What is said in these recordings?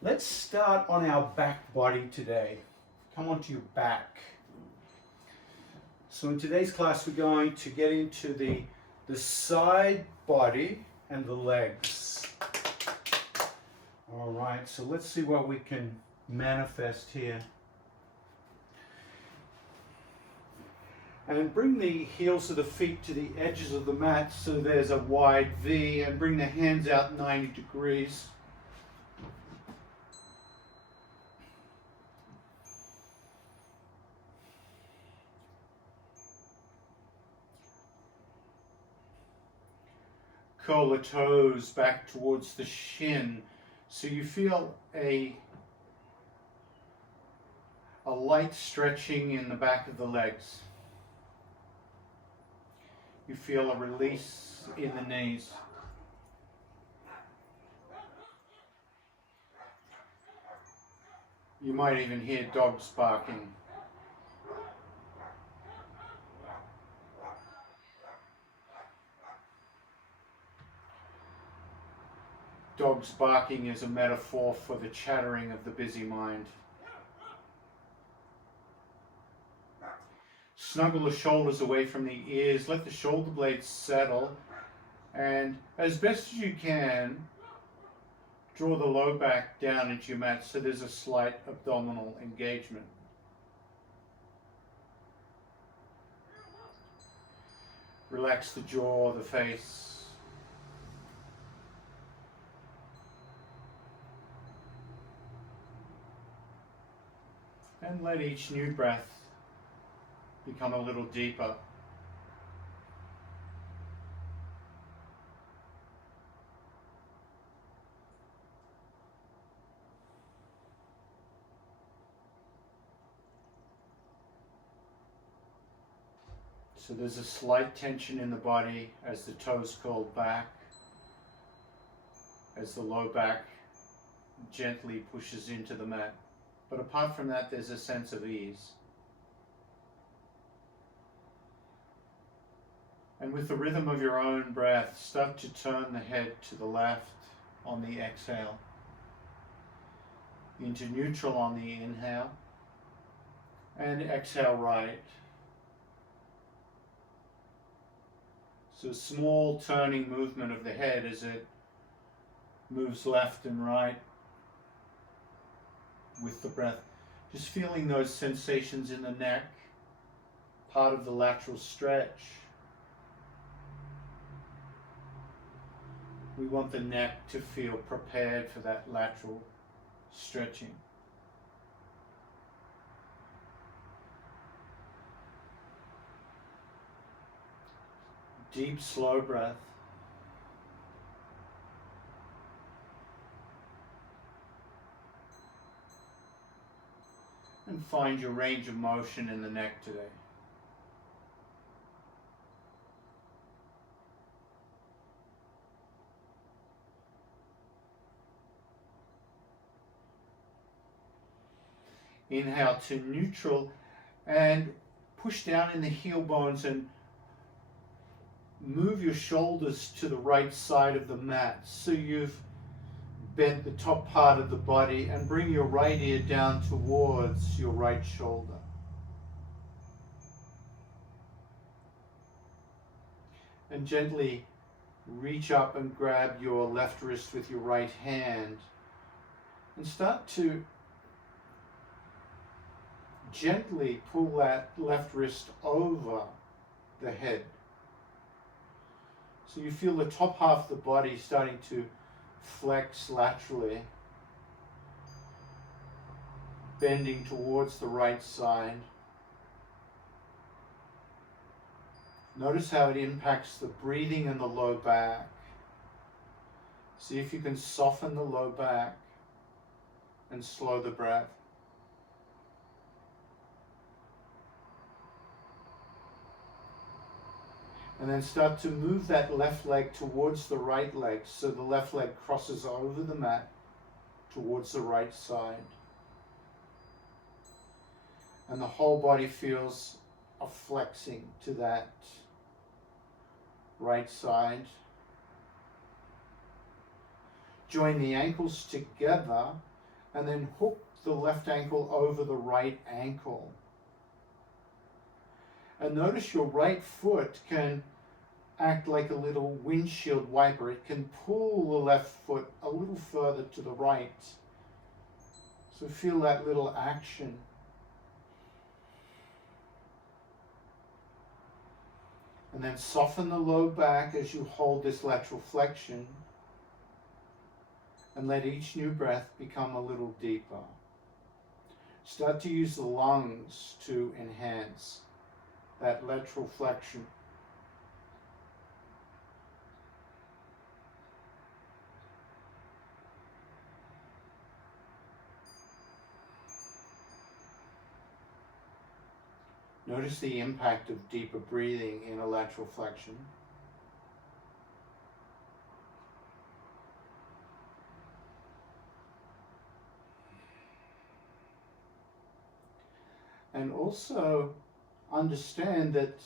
Let's start on our back body today. Come onto your back. So in today's class we're going to get into the side body and the legs. All right, so let's see what we can manifest here. And bring the heels of the feet to the edges of the mat so there's a wide V, and bring the hands out 90 degrees. Curl the toes back towards the shin so you feel a light stretching in the back of the legs. You feel a release in the knees. You might even hear dogs barking. Dogs barking is a metaphor for the chattering of the busy mind. Snuggle the shoulders away from the ears, let the shoulder blades settle, and as best as you can, draw the low back down into your mat so there's a slight abdominal engagement. Relax the jaw, the face. And let each new breath become a little deeper. So there's a slight tension in the body as the toes curl back, as the low back gently pushes into the mat. But apart from that, there's a sense of ease. And with the rhythm of your own breath, start to turn the head to the left on the exhale, into neutral on the inhale, and exhale right. So a small turning movement of the head as it moves left and right with the breath. Just feeling those sensations in the neck, part of the lateral stretch. We want the neck to feel prepared for that lateral stretching. Deep, slow breath. And find your range of motion in the neck today. Inhale to neutral and push down in the heel bones and move your shoulders to the right side of the mat so you've bent the top part of the body, and bring your right ear down towards your right shoulder. And gently reach up and grab your left wrist with your right hand and start to gently pull that left wrist over the head. So you feel the top half of the body starting to flex laterally, bending towards the right side. Notice how it impacts the breathing in the low back. See if you can soften the low back and slow the breath. And then start to move that left leg towards the right leg so the left leg crosses over the mat towards the right side. And the whole body feels a flexing to that right side. Join the ankles together and then hook the left ankle over the right ankle. And notice your right foot can act like a little windshield wiper. It can pull the left foot a little further to the right. So feel that little action. And then soften the low back as you hold this lateral flexion. And let each new breath become a little deeper. Start to use the lungs to enhance that lateral flexion. Notice the impact of deeper breathing in a lateral flexion. And also understand that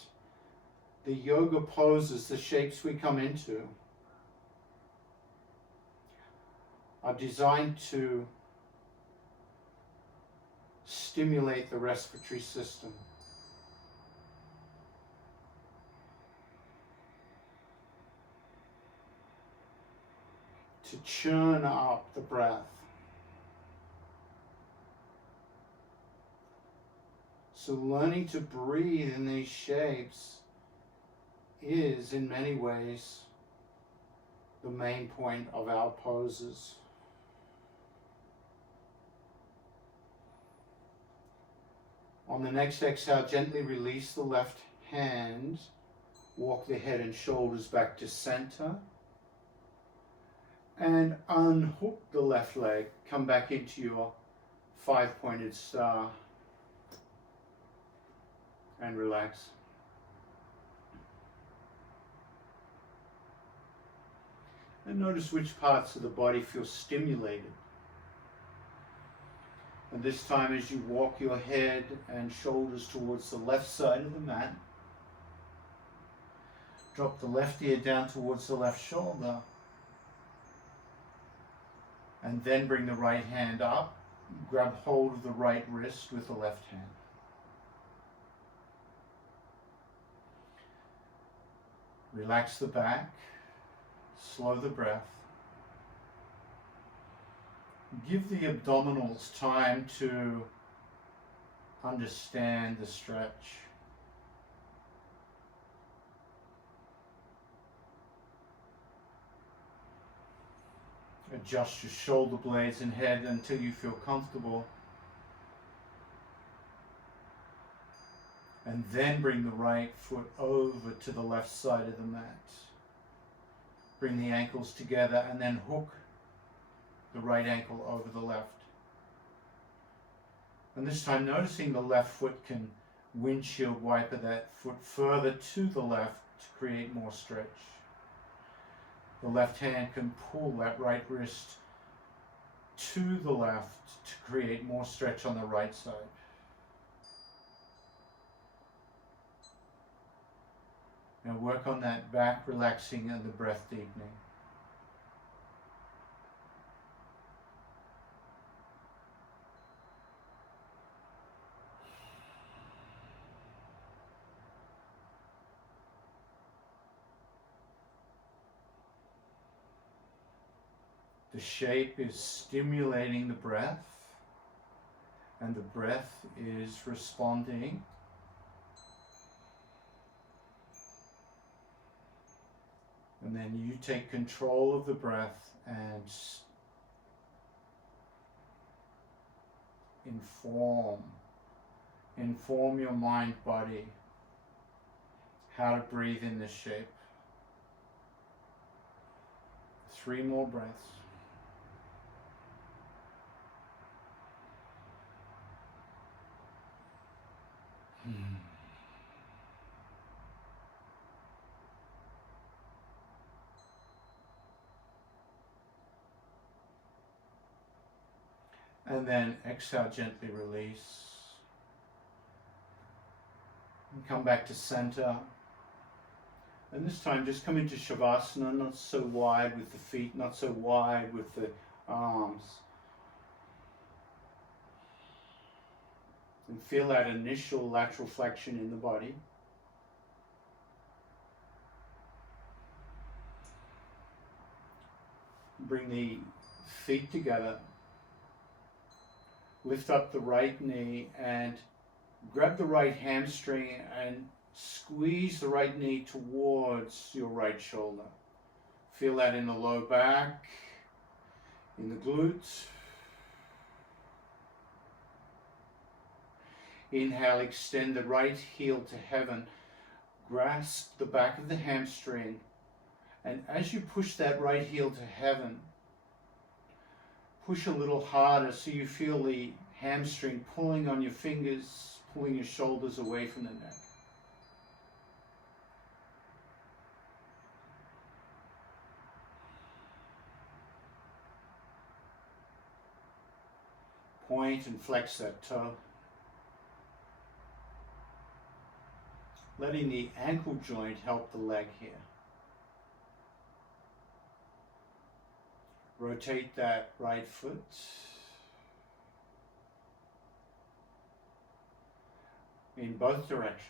the yoga poses, the shapes we come into, are designed to stimulate the respiratory system. To churn up the breath. So learning to breathe in these shapes is, in many ways, the main point of our poses. On the next exhale, gently release the left hand, walk the head and shoulders back to center, and unhook the left leg, come back into your five-pointed star, and relax. And notice which parts of the body feel stimulated. And this time, as you walk your head and shoulders towards the left side of the mat, drop the left ear down towards the left shoulder, and then bring the right hand up, grab hold of the right wrist with the left hand. Relax the back, slow the breath. Give the abdominals time to understand the stretch. Adjust your shoulder blades and head until you feel comfortable. And then bring the right foot over to the left side of the mat. Bring the ankles together and then hook the right ankle over the left. And this time noticing the left foot can windshield wiper that foot further to the left to create more stretch. The left hand can pull that right wrist to the left to create more stretch on the right side. Now work on that back relaxing and the breath deepening. The shape is stimulating the breath, and the breath is responding. And then you take control of the breath and inform your mind, body, how to breathe in this shape. 3 more breaths. And then exhale, gently release. And come back to center. And this time just come into Shavasana, not so wide with the feet, not so wide with the arms. And feel that initial lateral flexion in the body. Bring the feet together. Lift up the right knee and grab the right hamstring and squeeze the right knee towards your right shoulder. Feel that in the low back, in the glutes. Inhale, extend the right heel to heaven. Grasp the back of the hamstring. And as you push that right heel to heaven, push a little harder so you feel the hamstring pulling on your fingers, pulling your shoulders away from the neck. Point and flex that toe. Letting the ankle joint help the leg here. Rotate that right foot. In both directions.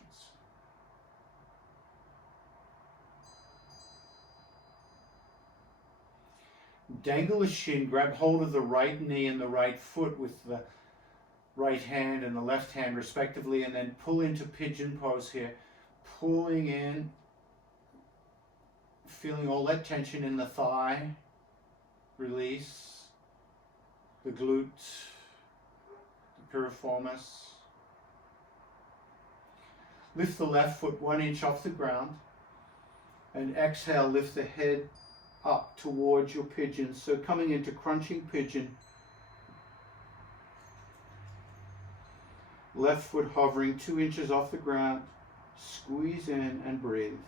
Dangle the shin, grab hold of the right knee and the right foot with the right hand and the left hand respectively, and then pull into pigeon pose here. Pulling in, feeling all that tension in the thigh. Release the glute, the piriformis. Lift the left foot 1 inch off the ground and exhale, lift the head up towards your pigeon. So coming into crunching pigeon. Left foot hovering 2 inches off the ground. Squeeze in and breathe.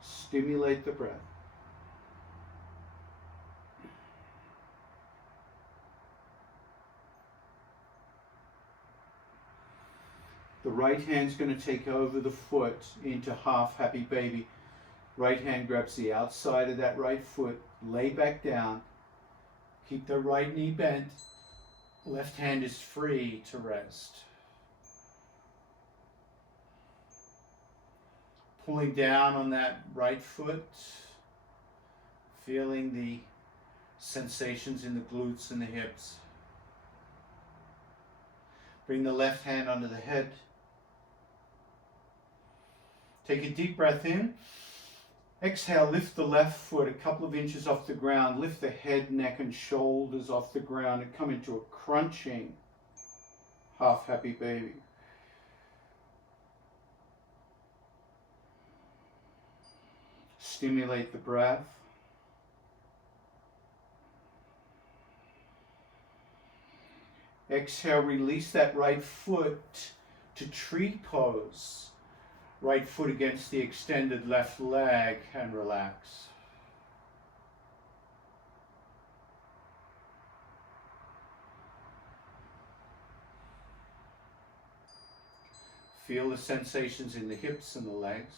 Stimulate the breath. The right hand's going to take over the foot into half happy baby. Right hand grabs the outside of that right foot. Lay back down. Keep the right knee bent. Left hand is free to rest. Pulling down on that right foot. Feeling the sensations in the glutes and the hips. Bring the left hand under the head. Take a deep breath in. Exhale, lift the left foot a couple of inches off the ground. Lift the head, neck, and shoulders off the ground and come into a crunching half happy baby. Stimulate the breath. Exhale, release that right foot to tree pose. Right foot against the extended left leg and relax. Feel the sensations in the hips and the legs.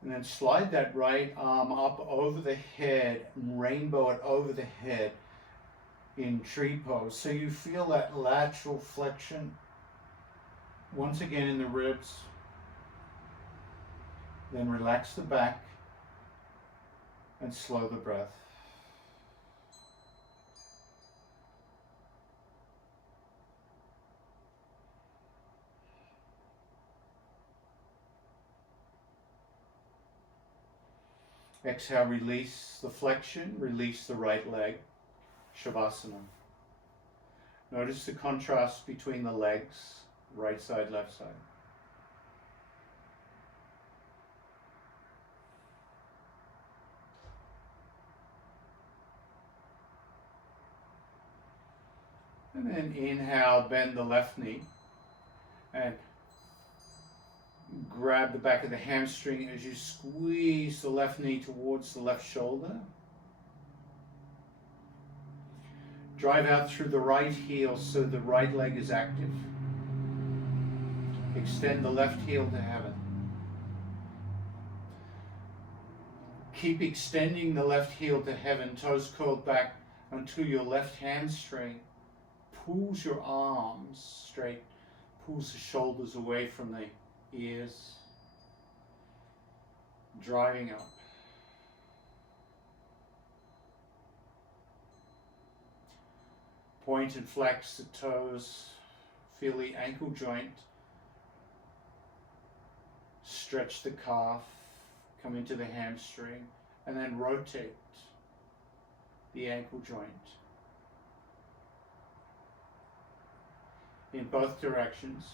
And then slide that right arm up over the head and rainbow it over the head in tree pose. So you feel that lateral flexion once again in the ribs. Then relax the back and slow the breath. Exhale, release the flexion, release the right leg, Shavasana. Notice the contrast between the legs, right side, left side. And then inhale, bend the left knee and grab the back of the hamstring as you squeeze the left knee towards the left shoulder. Drive out through the right heel so the right leg is active. Extend the left heel to heaven. Keep extending the left heel to heaven, toes curled back until your left hamstring pulls your arms straight, pulls the shoulders away from the ears, driving up. Point and flex the toes, feel the ankle joint, stretch the calf, come into the hamstring, and then rotate the ankle joint in both directions.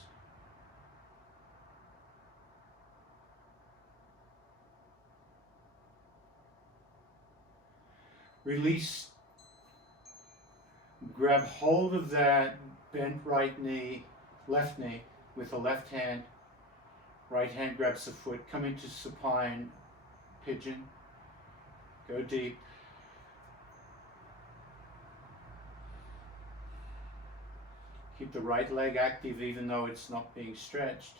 Release, grab hold of that bent right knee, left knee with the left hand. Right hand grabs the foot, come into supine pigeon, go deep. Keep the right leg active even though it's not being stretched.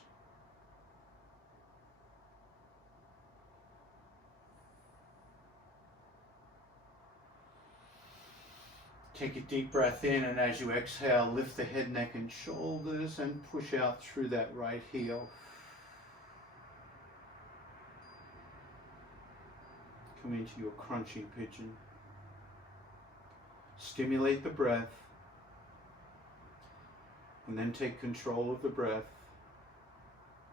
Take a deep breath in, and as you exhale, lift the head, neck, and shoulders and push out through that right heel. Come into your crunching pigeon. Stimulate the breath, and then take control of the breath,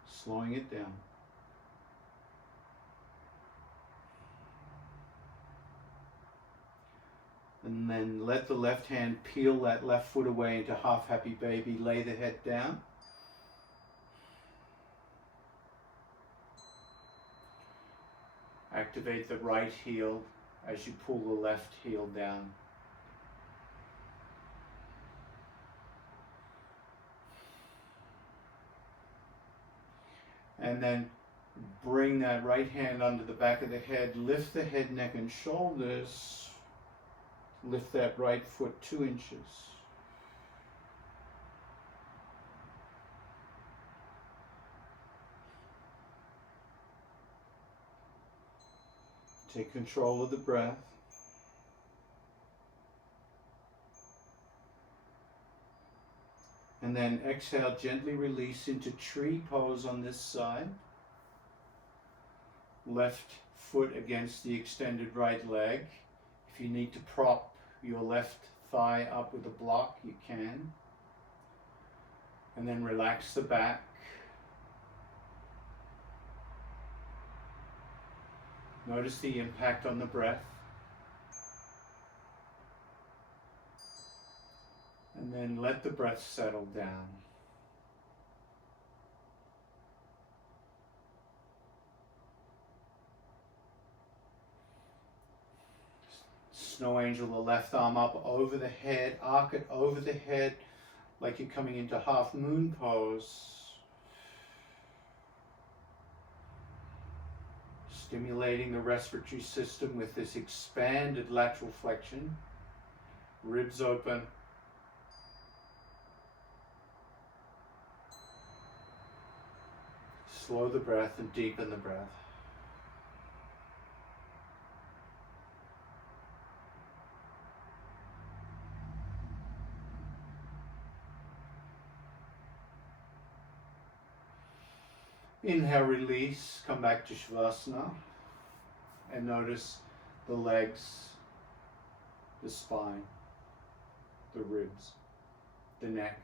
slowing it down. And then let the left hand peel that left foot away into half happy baby. Lay the head down. Activate the right heel as you pull the left heel down. And then bring that right hand under the back of the head. Lift the head, neck, and shoulders. Lift that right foot 2 inches. Take control of the breath. And then exhale, gently release into tree pose on this side. Left foot against the extended right leg. If you need to prop your left thigh up with a block, you can. And then relax the back. Notice the impact on the breath. And then let the breath settle down. Snow angel, the left arm up over the head, arc it over the head like you're coming into half moon pose. Stimulating the respiratory system with this expanded lateral flexion. Ribs open. Slow the breath and deepen the breath. Inhale, release, come back to Shavasana, and notice the legs, the spine, the ribs, the neck.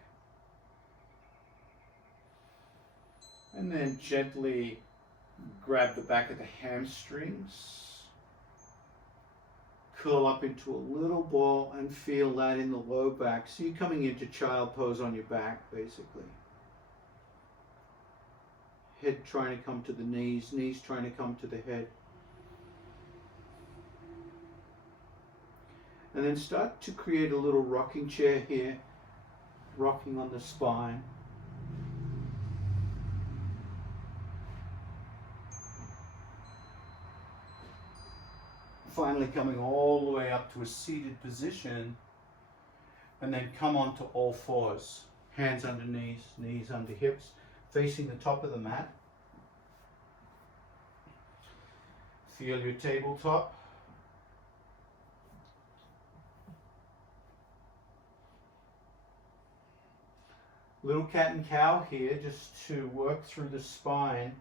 And then gently grab the back of the hamstrings, curl up into a little ball and feel that in the low back. So you're coming into child pose on your back, basically. Head trying to come to the knees, knees trying to come to the head. And then start to create a little rocking chair here, rocking on the spine. Finally coming all the way up to a seated position, and then come onto all fours. Hands under knees, knees under hips, facing the top of the mat. Feel your tabletop. Little cat and cow here, just to work through the spine.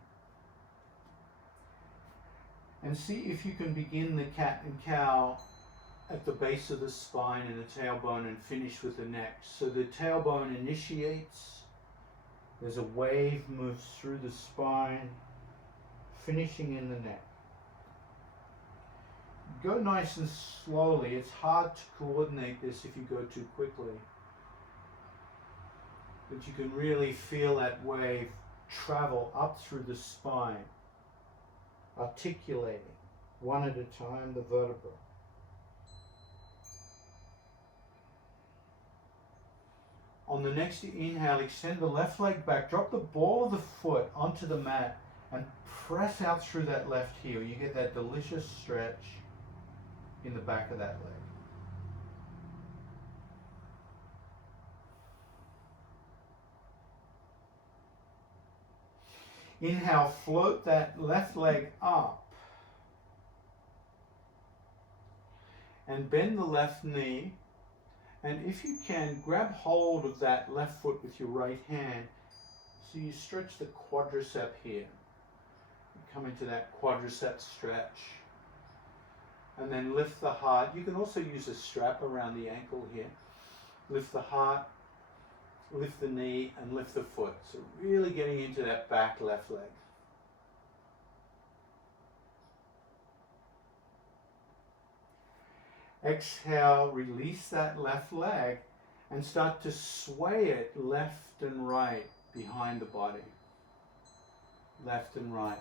And see if you can begin the cat and cow at the base of the spine and the tailbone and finish with the neck. So the tailbone initiates, there's a wave moves through the spine, finishing in the neck. Go nice and slowly. It's hard to coordinate this if you go too quickly. But you can really feel that wave travel up through the spine, articulating one at a time the vertebra. On the next inhale, extend the left leg back, drop the ball of the foot onto the mat and press out through that left heel. You get that delicious stretch in the back of that leg. Inhale, float that left leg up and bend the left knee, and if you can, grab hold of that left foot with your right hand so you stretch the quadricep here. You come into that quadricep stretch and then lift the heart. You can also use a strap around the ankle here. Lift the heart, lift the knee, and lift the foot. So really getting into that back left leg. Exhale, release that left leg and start to sway it left and right behind the body. Left and right.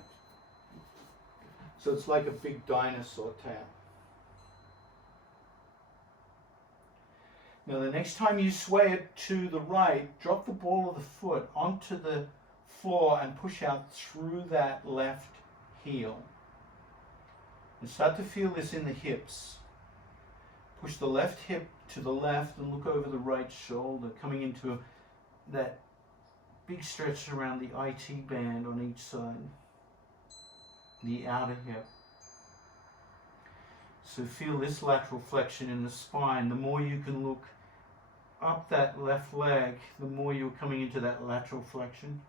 So it's like a big dinosaur tail. Now the next time you sway it to the right, drop the ball of the foot onto the floor and push out through that left heel. And start to feel this in the hips. Push the left hip to the left and look over the right shoulder, coming into that big stretch around the IT band on each side, the outer hip. So feel this lateral flexion in the spine. The more you can look up that left leg, the more you're coming into that lateral flexion.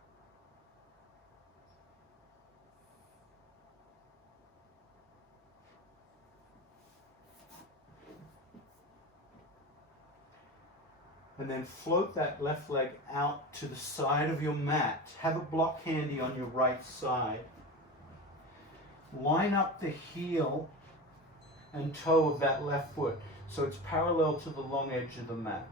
And then float that left leg out to the side of your mat. Have a block handy on your right side. Line up the heel and toe of that left foot so it's parallel to the long edge of the mat.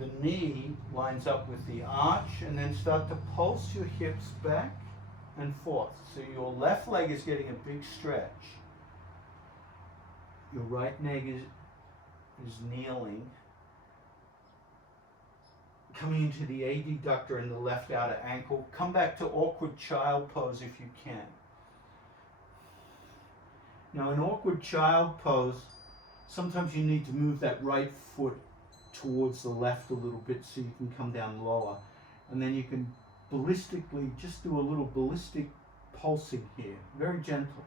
The knee lines up with the arch, and then start to pulse your hips back and forth. So your left leg is getting a big stretch. Your right leg is kneeling, coming into the adductor in the left outer ankle. Come back to awkward child pose if you can. Now in awkward child pose, sometimes you need to move that right foot towards the left a little bit so you can come down lower. And then you can ballistically just do a little ballistic pulsing here, very gentle.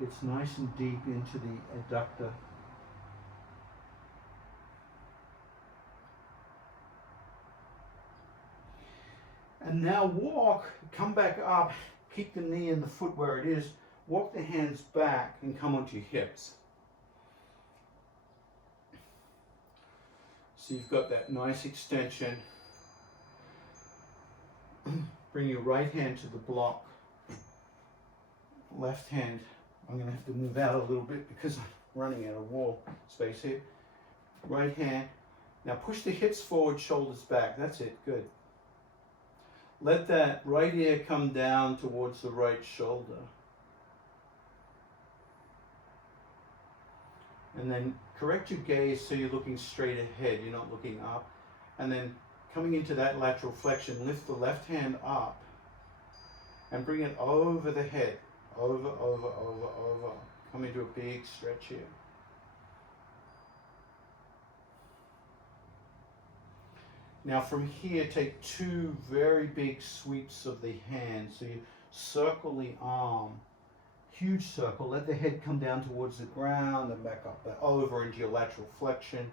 Gets nice and deep into the adductor. And now walk, come back up, keep the knee and the foot where it is, walk the hands back and come onto your hips. So you've got that nice extension. Bring your right hand to the block. Left hand, I'm going to have to move out a little bit because I'm running out of wall space here. Right hand. Now push the hips forward, shoulders back. That's it, good. Let that right ear come down towards the right shoulder. And then correct your gaze so you're looking straight ahead, you're not looking up. And then coming into that lateral flexion, lift the left hand up and bring it over the head. Over, over, over, over. Come into a big stretch here. Now from here, take two very big sweeps of the hand. So you circle the arm huge circle. Let the head come down towards the ground and back up, over into your lateral flexion.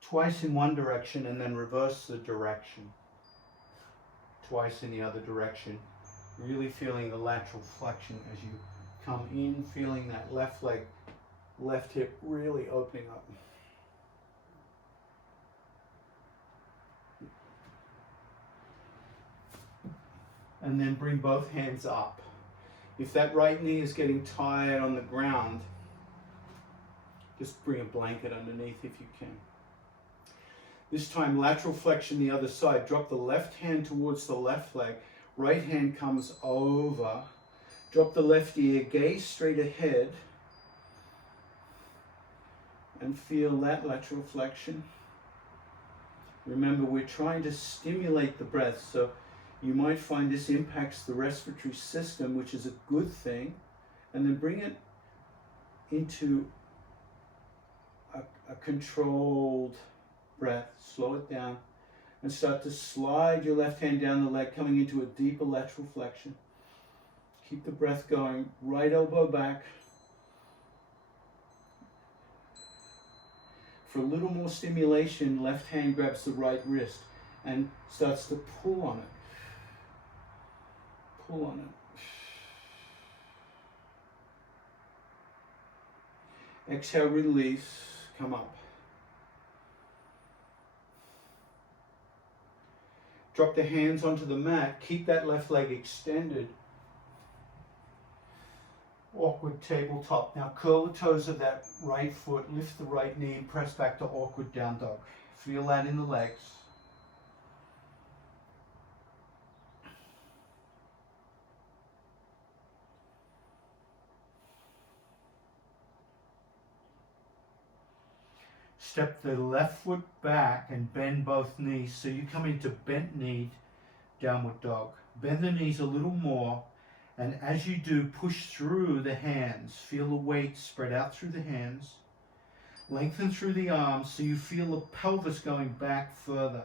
Twice in one direction and then reverse the direction. Twice in the other direction. Really feeling the lateral flexion as you come in, feeling that left leg, left hip really opening up. And then bring both hands up. If that right knee is getting tired on the ground, just bring a blanket underneath if you can. This time, lateral flexion the other side. Drop the left hand towards the left leg. Right hand comes over. Drop the left ear, gaze straight ahead. And feel that lateral flexion. Remember, we're trying to stimulate the breath, so you might find this impacts the respiratory system, which is a good thing. And then bring it into a controlled breath. Slow it down and start to slide your left hand down the leg, coming into a deeper lateral flexion. Keep the breath going. Right elbow back. For a little more stimulation, left hand grabs the right wrist and starts to pull on it. Pull on it. Exhale, release, come up. Drop the hands onto the mat. Keep that left leg extended. Awkward tabletop. Now curl the toes of that right foot, lift the right knee, and press back to awkward down dog. Feel that in the legs. Step the left foot back and bend both knees. So you come into bent knee, downward dog. Bend the knees a little more, and as you do, push through the hands. Feel the weight spread out through the hands. Lengthen through the arms so you feel the pelvis going back further.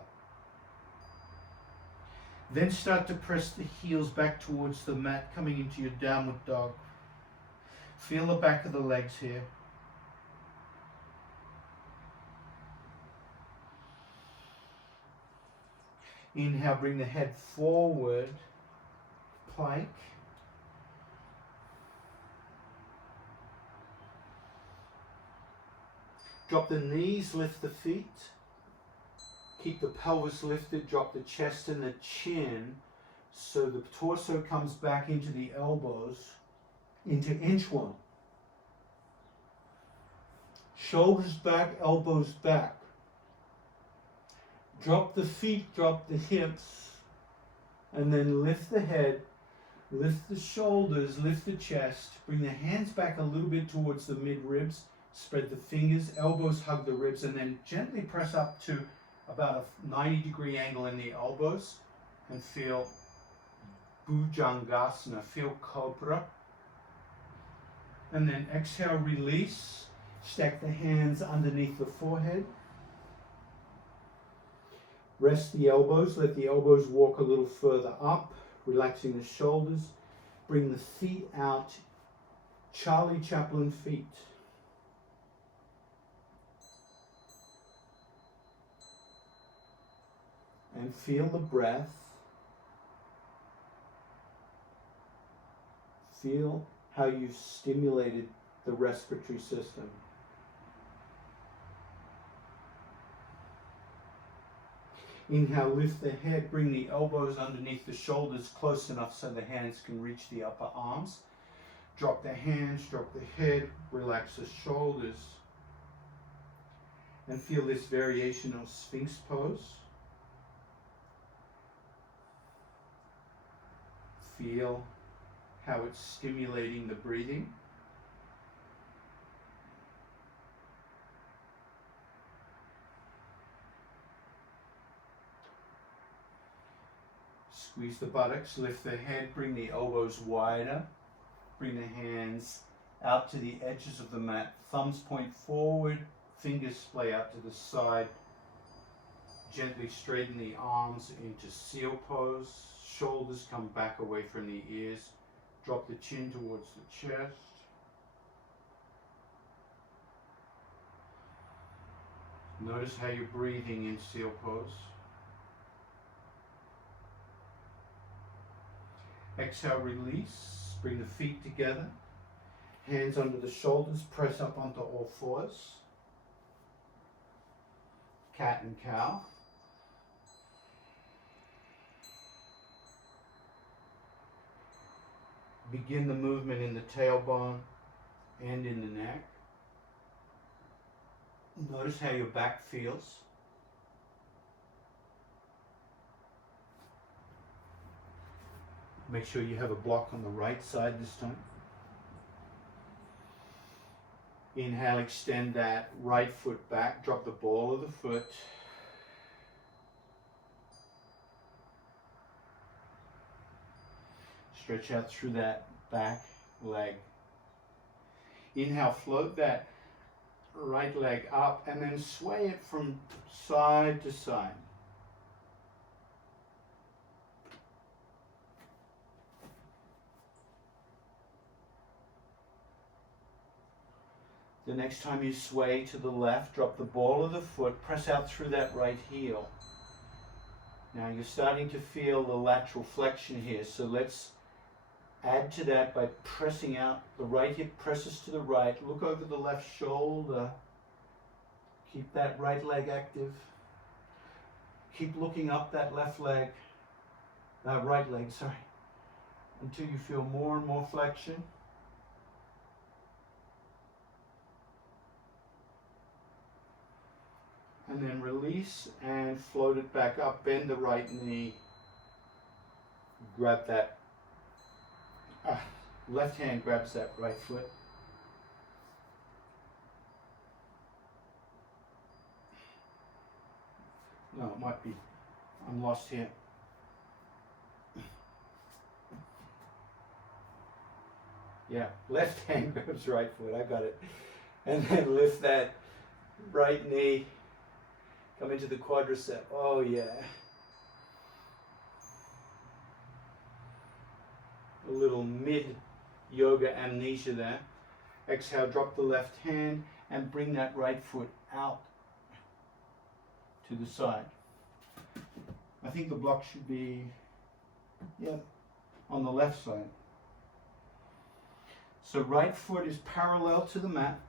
Then start to press the heels back towards the mat, coming into your downward dog. Feel the back of the legs here. Inhale, bring the head forward, plank. Drop the knees, lift the feet. Keep the pelvis lifted, drop the chest and the chin so the torso comes back into the elbows, into inchworm. Shoulders back, elbows back. Drop the feet, drop the hips, and then lift the head, lift the shoulders, lift the chest. Bring the hands back a little bit towards the mid-ribs. Spread the fingers, elbows hug the ribs, and then gently press up to about a 90-degree angle in the elbows and feel Bhujangasana, feel Cobra. And then exhale, release. Stack the hands underneath the forehead. Rest the elbows, let the elbows walk a little further up, relaxing the shoulders. Bring the feet out, Charlie Chaplin feet. And feel the breath. Feel how you've stimulated the respiratory system. Inhale, lift the head, bring the elbows underneath the shoulders close enough so the hands can reach the upper arms. Drop the hands, drop the head, relax the shoulders. And feel this variation of Sphinx pose. Feel how it's stimulating the breathing. Squeeze the buttocks, lift the head, bring the elbows wider. Bring the hands out to the edges of the mat. Thumbs point forward, fingers splay out to the side. Gently straighten the arms into seal pose. Shoulders come back away from the ears. Drop the chin towards the chest. Notice how you're breathing in seal pose. Exhale, release. Bring the feet together. Hands under the shoulders. Press up onto all fours. Cat and cow. Begin the movement in the tailbone and in the neck. Notice how your back feels. Make sure you have a block on the right side this time. Inhale, extend that right foot back. Drop the ball of the foot. Stretch out through that back leg. Inhale, float that right leg up and then sway it from side to side. The next time you sway to the left, drop the ball of the foot, press out through that right heel. Now you're starting to feel the lateral flexion here, so let's add to that by pressing out. The right hip presses to the right. Look over the left shoulder. Keep that right leg active. Keep looking up that left leg, right leg, until you feel more and more flexion. And then release and float it back up. Bend the right knee. Grab that. Left hand grabs that right foot. No, it might be. I'm lost here. Yeah, left hand grabs right foot. I got it. And then lift that right knee. Come into the quadricep. Oh yeah. A little mid-yoga amnesia there. Exhale, drop the left hand and bring that right foot out to the side. I think the block should be, on the left side. So right foot is parallel to the mat.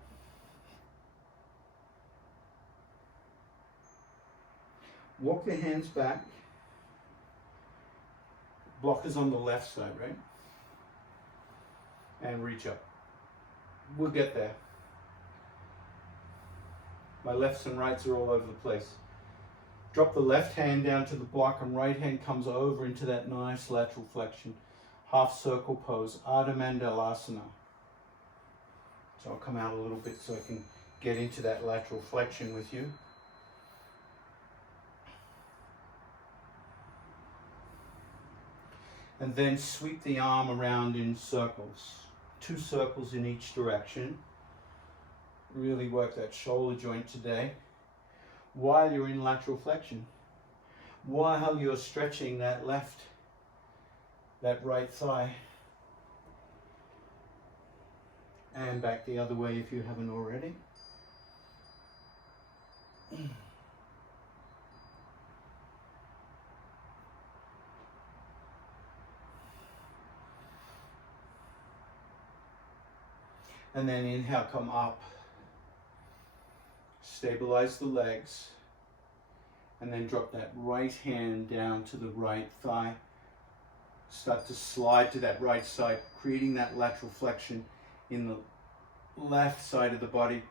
Walk the hands back. Block is on the left side, right? And reach up. We'll get there. My lefts and rights are all over the place. Drop the left hand down to the block and right hand comes over into that nice lateral flexion. Half circle pose, Ardha Mandalasana. So I'll come out a little bit so I can get into that lateral flexion with you. And then sweep the arm around in circles. 2 circles in each direction. Really work that shoulder joint today. While you're in lateral flexion. While you're stretching that right thigh. And back the other way if you haven't already. And then inhale, come up. Stabilize the legs. And then drop that right hand down to the right thigh. Start to slide to that right side, creating that lateral flexion in the left side of the body.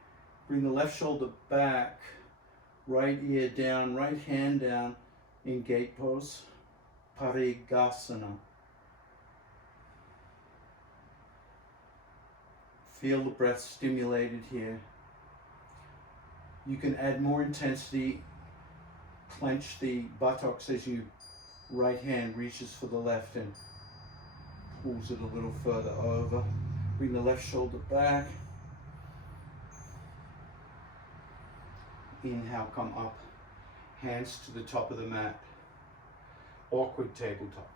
Bring the left shoulder back. Right ear down, right hand down in gate pose. Parigasana. Feel the breath stimulated here. You can add more intensity. Clench the buttocks as you right hand reaches for the left and pulls it a little further over. Bring the left shoulder back. Inhale, come up. Hands to the top of the mat. Awkward tabletop.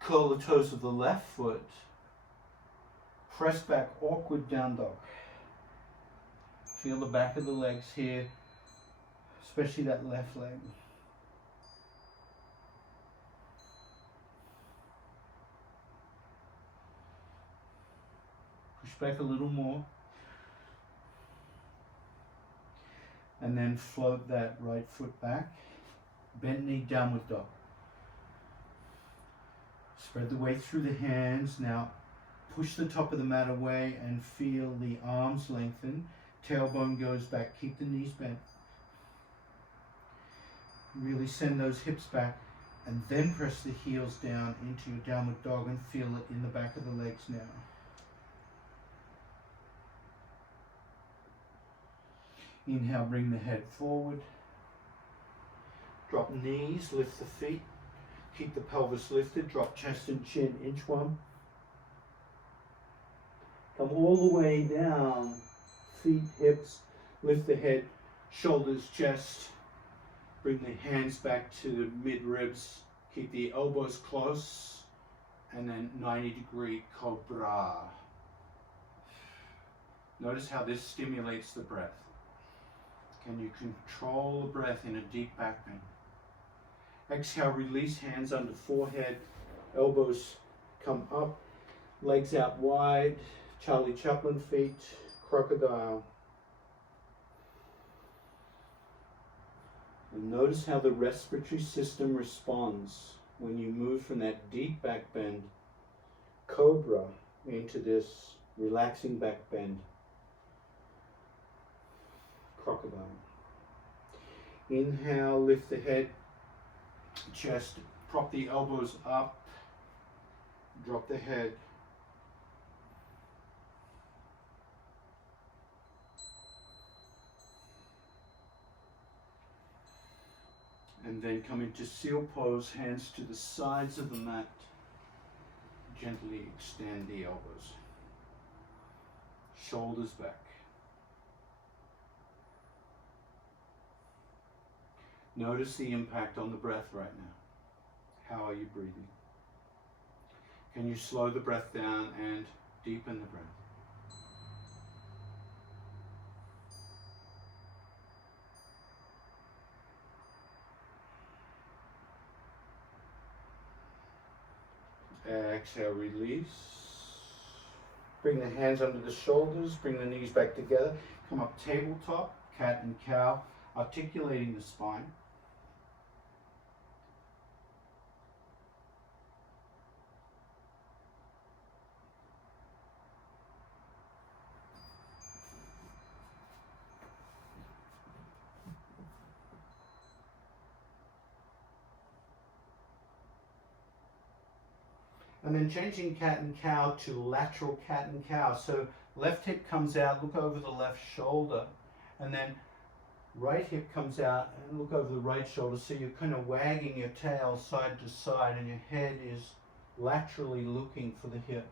Curl the toes of the left foot. Press back, awkward down dog. Feel the back of the legs here, especially that left leg. Push back a little more. And then float that right foot back. Bent knee, downward dog. Spread the weight through the hands. Now push the top of the mat away and feel the arms lengthen. Tailbone goes back. Keep the knees bent. Really send those hips back. And then press the heels down into your downward dog and feel it in the back of the legs now. Inhale, bring the head forward. Drop knees, lift the feet. Keep the pelvis lifted. Drop chest and chin, inchworm. Come all the way down. Feet, hips, lift the head, shoulders, chest. Bring the hands back to the mid-ribs. Keep the elbows close. And then 90-degree cobra. Notice how this stimulates the breath. Can you control the breath in a deep back bend? Exhale, release hands under forehead, elbows come up, legs out wide, Charlie Chaplin feet, crocodile. And notice how the respiratory system responds when you move from that deep back bend, cobra, into this relaxing back bend, crocodile. Inhale, lift the head, chest, prop the elbows up, drop the head. And then come into seal pose, hands to the sides of the mat. Gently extend the elbows. Shoulders back. Notice the impact on the breath right now. How are you breathing? Can you slow the breath down and deepen the breath? Exhale, release. Bring the hands under the shoulders, bring the knees back together. Come up tabletop, cat and cow, articulating the spine. And then changing cat and cow to lateral cat and cow. So left hip comes out, look over the left shoulder, and then right hip comes out and look over the right shoulder. So you're kind of wagging your tail side to side and your head is laterally looking for the hip.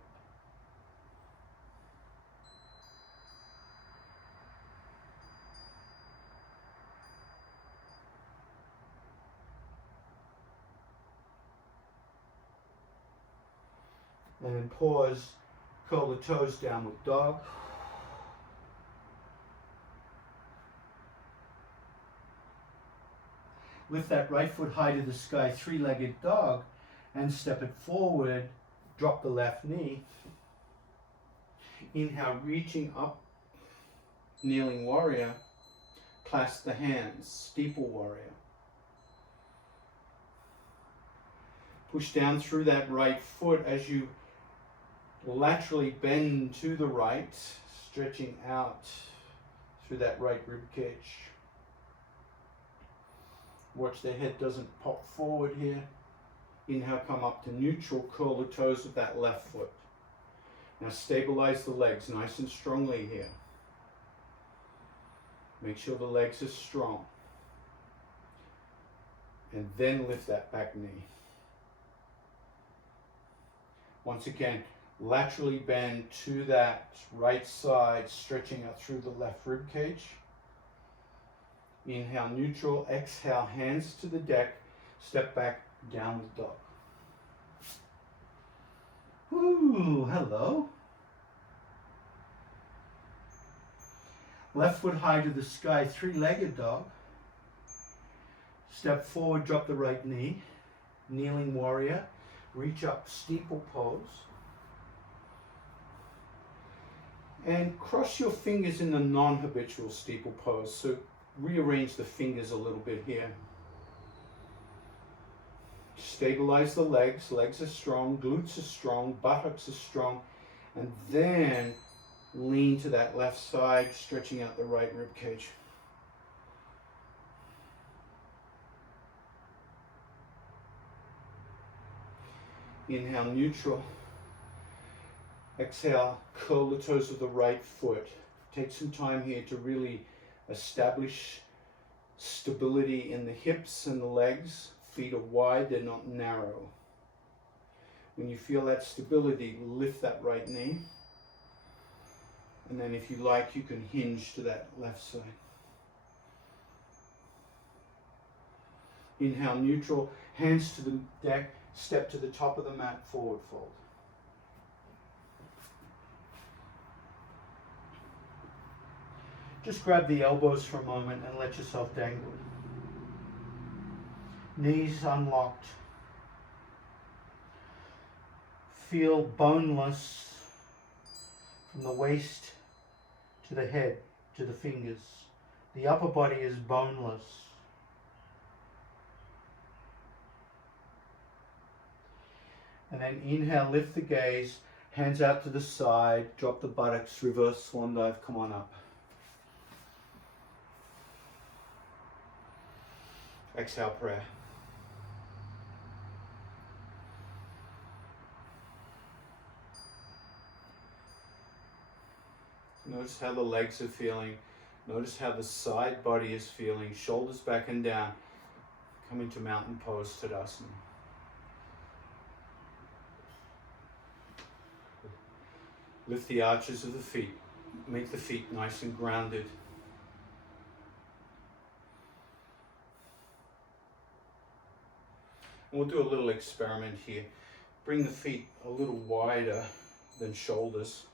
And then pause, curl the toes, downward dog. Lift that right foot high to the sky, three-legged dog, and step it forward, drop the left knee. Inhale, reaching up, kneeling warrior, clasp the hands, steeple warrior. Push down through that right foot as you laterally bend to the right, stretching out through that right rib cage. Watch the head doesn't pop forward here. Inhale, come up to neutral, curl the toes of that left foot. Now stabilize the legs nice and strongly here. Make sure the legs are strong. And then lift that back knee. Once again, Laterally bend to that right side, stretching out through the left rib cage. Inhale, neutral. Exhale, hands to the deck. Step back, downward dog. Ooh, hello. Left foot high to the sky, three-legged dog. Step forward, drop the right knee. Kneeling warrior. Reach up, steeple pose. And cross your fingers in the non-habitual steeple pose. So rearrange the fingers a little bit here. Stabilize the legs. Legs are strong, glutes are strong, buttocks are strong. And then lean to that left side, stretching out the right rib cage. Inhale, neutral. Exhale, curl the toes of the right foot. Take some time here to really establish stability in the hips and the legs. Feet are wide, they're not narrow. When you feel that stability, lift that right knee. And then if you like, you can hinge to that left side. Inhale, neutral. Hands to the deck. Step to the top of the mat, forward fold. Just grab the elbows for a moment and let yourself dangle. Knees unlocked. Feel boneless from the waist to the head, to the fingers. The upper body is boneless. And then inhale, lift the gaze, hands out to the side, drop the buttocks, reverse swan dive, come on up. Exhale, prayer. Notice how the legs are feeling. Notice how the side body is feeling. Shoulders back and down. Come into mountain pose, Tadasana. Lift the arches of the feet. Make the feet nice and grounded. And we'll do a little experiment here. Bring the feet a little wider than shoulders.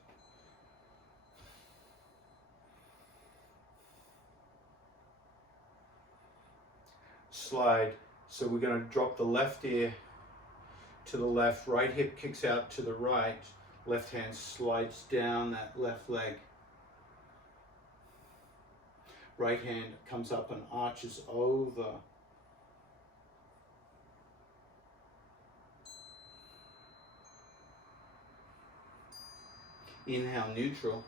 Slide. So we're going to drop the left ear to the left, right hip kicks out to the right, left hand slides down that left leg. Right hand comes up and arches over. Inhale, neutral.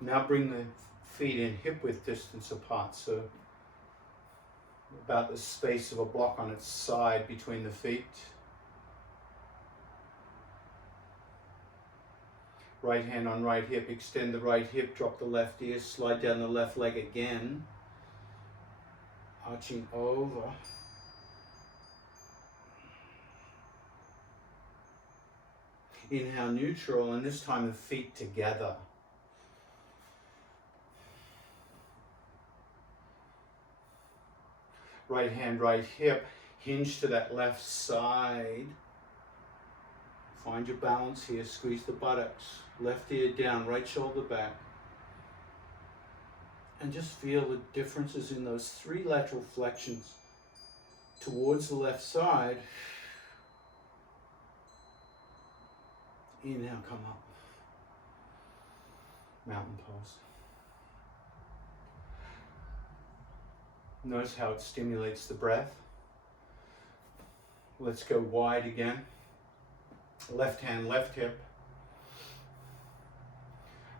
Now bring the feet in hip width distance apart, so about the space of a block on its side between the feet. Right hand on right hip, extend the right hip, drop the left ear, slide down the left leg again, arching over. Inhale, neutral, and this time the feet together. Right hand, right hip, hinge to that left side. Find your balance here, squeeze the buttocks. Left ear down, right shoulder back. And just feel the differences in those 3 lateral flexions towards the left side. Inhale, come up. Mountain pose. Notice how it stimulates the breath. Let's go wide again. Left hand, left hip.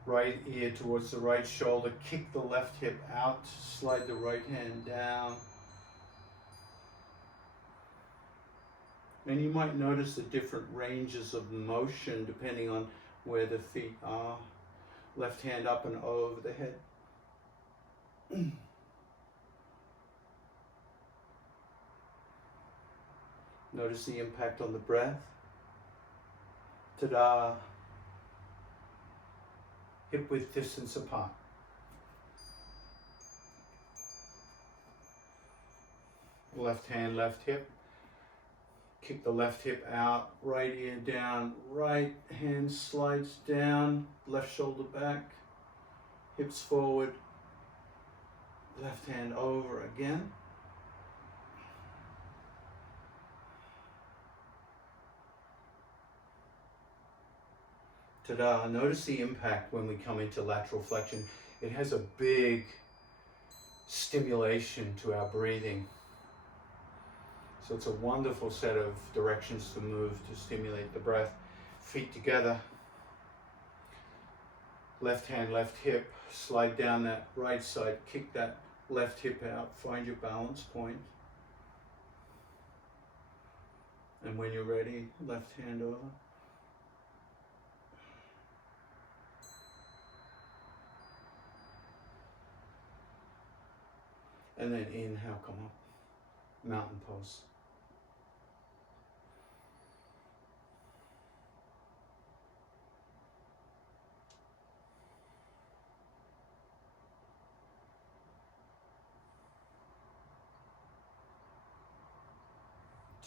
Right ear towards the right shoulder. Kick the left hip out. Slide the right hand down. And you might notice the different ranges of motion depending on where the feet are. Left hand up and over the head. Notice the impact on the breath. Ta-da! Hip width distance apart. Left hand, left hip. Kick the left hip out, right ear down, right hand slides down, left shoulder back, hips forward, left hand over again. Ta-da! Notice the impact when we come into lateral flexion. It has a big stimulation to our breathing. So it's a wonderful set of directions to move to stimulate the breath. Feet together. Left hand, left hip. Slide down that right side. Kick that left hip out. Find your balance point. And when you're ready, left hand over. And then inhale, come up. Mountain pose.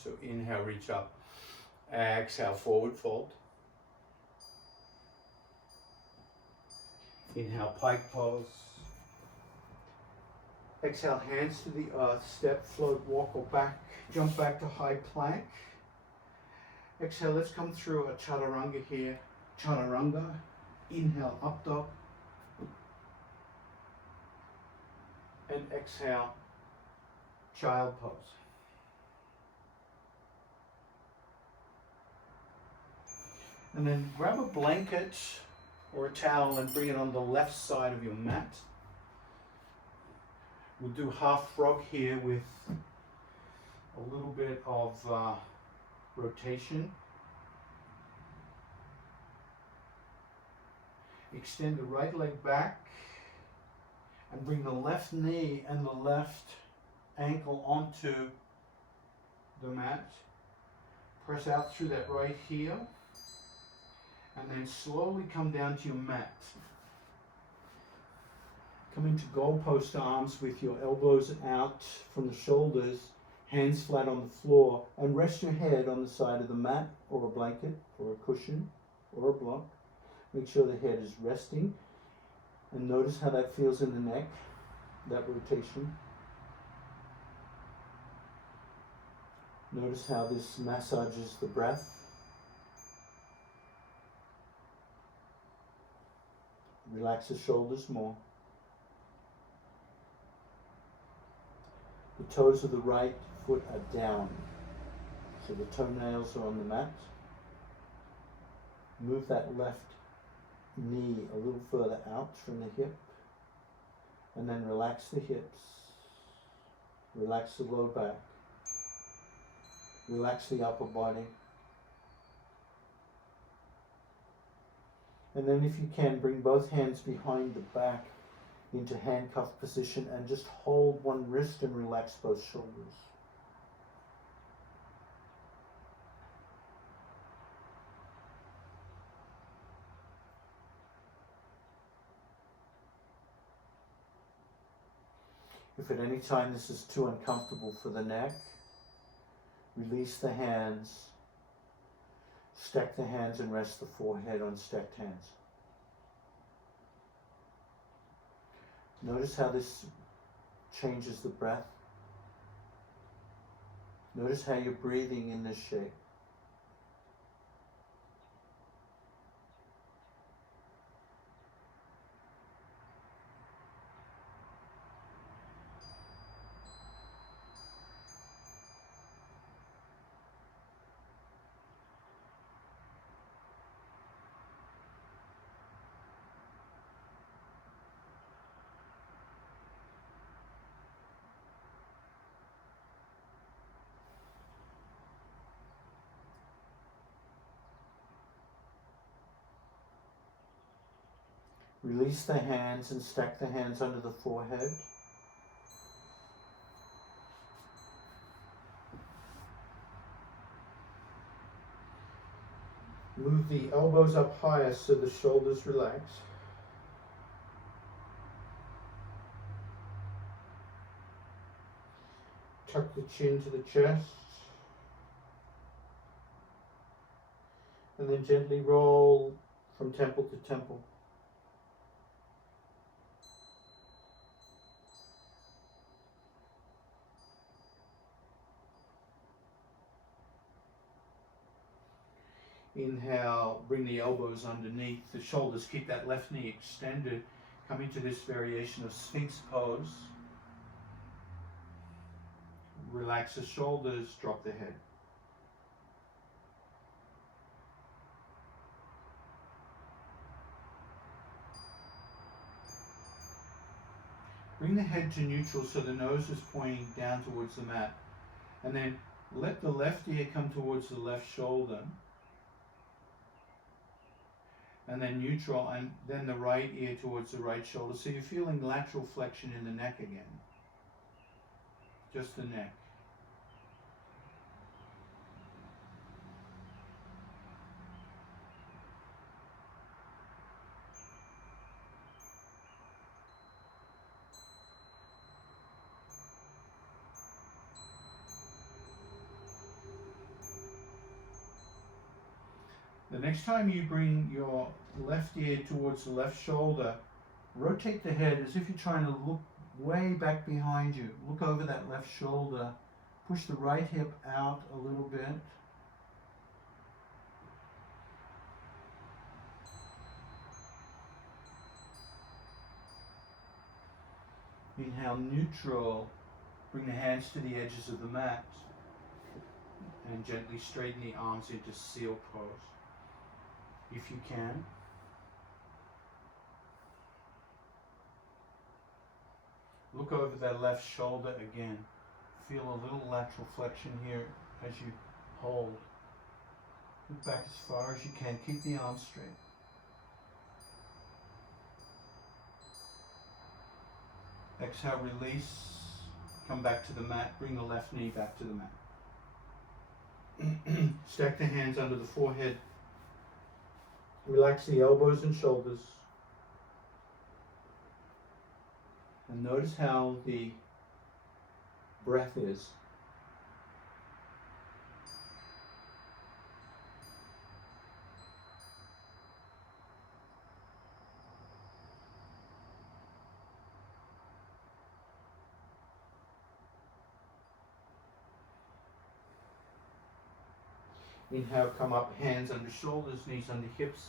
So inhale, reach up. Exhale, forward fold. Inhale, pike pose. Exhale, hands to the earth, step, float, walk or back, jump back to high plank. Exhale, let's come through a chaturanga here. Chaturanga, inhale, up dog. And exhale, child pose. And then grab a blanket or a towel and bring it on the left side of your mat. We'll do half frog here with a little bit of rotation. Extend the right leg back and bring the left knee and the left ankle onto the mat. Press out through that right heel and then slowly come down to your mat. Come into goalpost arms with your elbows out from the shoulders, hands flat on the floor, and rest your head on the side of the mat or a blanket or a cushion or a block. Make sure the head is resting and notice how that feels in the neck, that rotation. Notice how this massages the breath. Relax the shoulders more. The toes of the right foot are down, so the toenails are on the mat. Move that left knee a little further out from the hip, and then relax the hips. Relax the low back. Relax the upper body. And then if you can, bring both hands behind the back into handcuff position and just hold one wrist and relax both shoulders. If at any time this is too uncomfortable for the neck, release the hands, stack the hands and rest the forehead on stacked hands. Notice how this changes the breath. Notice how you're breathing in this shape. Release the hands and stack the hands under the forehead. Move the elbows up higher so the shoulders relax. Tuck the chin to the chest. And then gently roll from temple to temple. Inhale, bring the elbows underneath the shoulders, keep that left knee extended. Come into this variation of Sphinx pose. Relax the shoulders, drop the head. Bring the head to neutral so the nose is pointing down towards the mat. And then let the left ear come towards the left shoulder. And then neutral, and then the right ear towards the right shoulder. So you're feeling lateral flexion in the neck again. Just the neck. The next time you bring your left ear towards the left shoulder, rotate the head as if you're trying to look way back behind you. Look over that left shoulder. Push the right hip out a little bit. Inhale, neutral. Bring the hands to the edges of the mat. And gently straighten the arms into seal pose. If you can. Look over that left shoulder again. Feel a little lateral flexion here as you hold. Look back as far as you can. Keep the arms straight. Exhale, release. Come back to the mat. Bring the left knee back to the mat. Stack the hands under the forehead. Relax the elbows and shoulders. And notice how the breath is. Inhale, come up, hands under shoulders, knees under hips.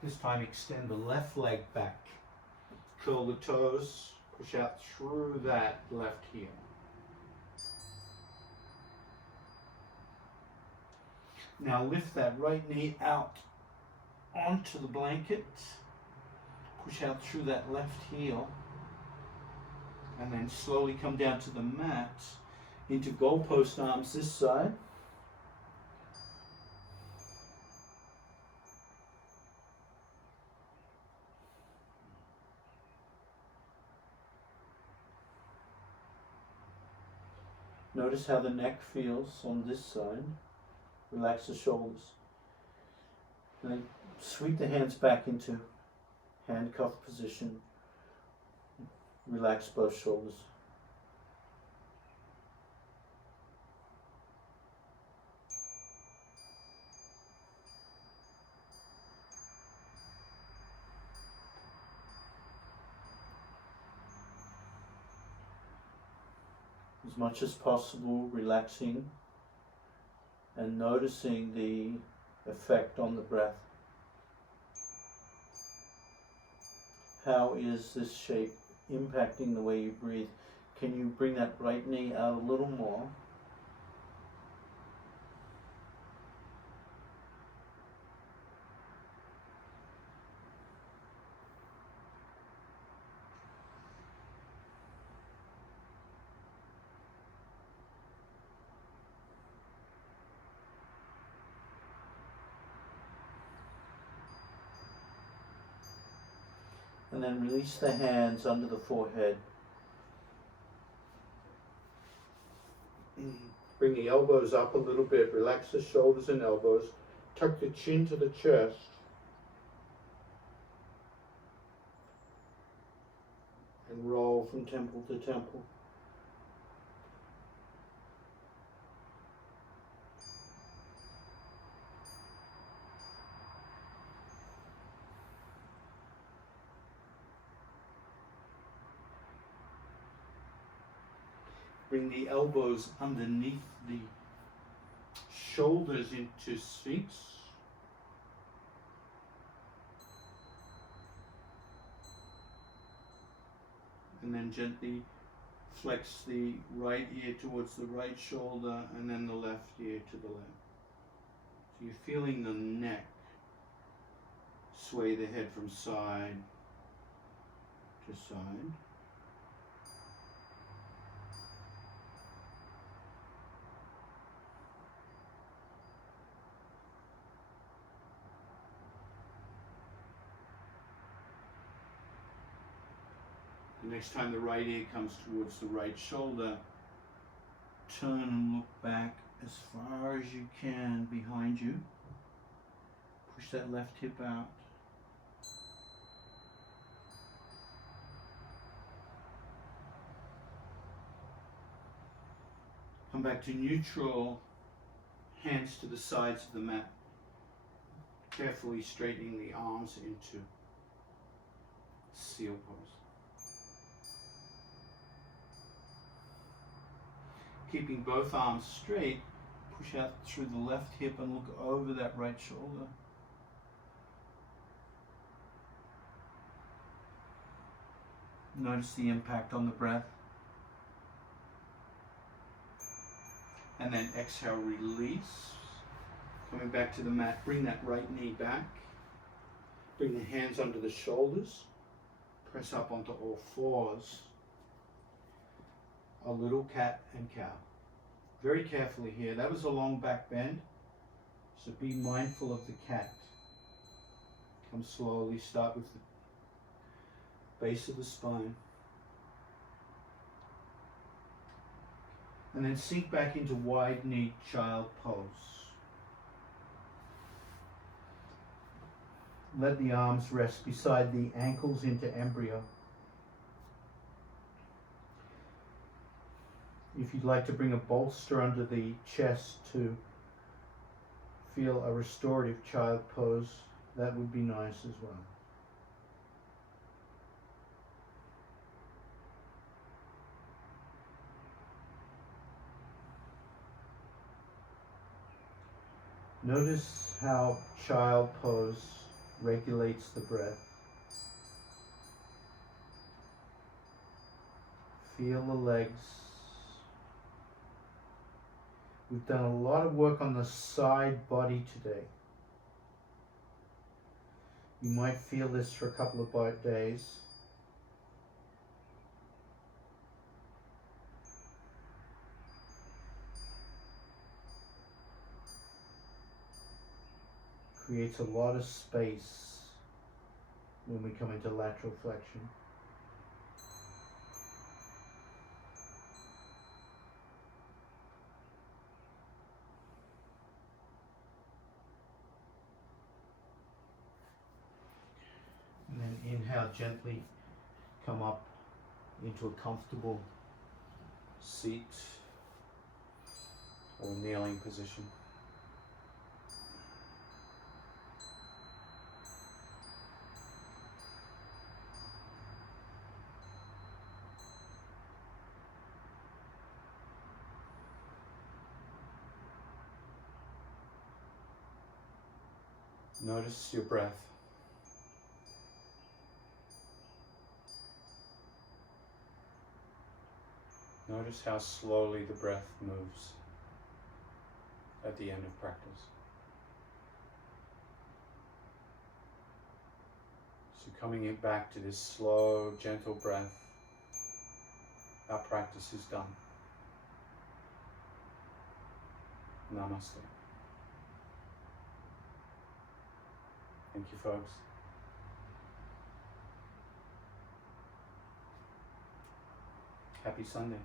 This time extend the left leg back. Curl the toes, push out through that left heel. Now lift that right knee out onto the blanket. Push out through that left heel. And then slowly come down to the mat into goalpost arms this side. Notice how the neck feels on this side. Relax the shoulders. And then sweep the hands back into handcuff position. Relax both shoulders. As much as possible, relaxing and noticing the effect on the breath. How is this shape impacting the way you breathe? Can you bring that right knee out a little more? And then release the hands under the forehead. Bring the elbows up a little bit. Relax the shoulders and elbows. Tuck the chin to the chest. And roll from temple to temple. Bring the elbows underneath the shoulders into Sphinx. And then gently flex the right ear towards the right shoulder and then the left ear to the left. So you're feeling the neck sway the head from side to side. The next time the right ear comes towards the right shoulder, turn and look back as far as you can behind you. Push that left hip out. Come back to neutral, hands to the sides of the mat. Carefully straightening the arms into seal pose. Keeping both arms straight, push out through the left hip and look over that right shoulder. Notice the impact on the breath. And then exhale, release. Coming back to the mat, bring that right knee back. Bring the hands under the shoulders. Press up onto all fours. A little cat and cow. Very carefully here. That was a long back bend, so be mindful of the cat. Come slowly, start with the base of the spine. And then sink back into wide knee child pose. Let the arms rest beside the ankles into embryo. If you'd like to bring a bolster under the chest to feel a restorative child pose, that would be nice as well. Notice how child pose regulates the breath. Feel the legs. We've done a lot of work on the side body today. You might feel this for a couple of days. Creates a lot of space when we come into lateral flexion. And then inhale, gently come up into a comfortable seat or kneeling position. Notice your breath. Notice how slowly the breath moves at the end of practice. So coming back to this slow, gentle breath, our practice is done. Namaste. Thank you, folks. Happy Sunday.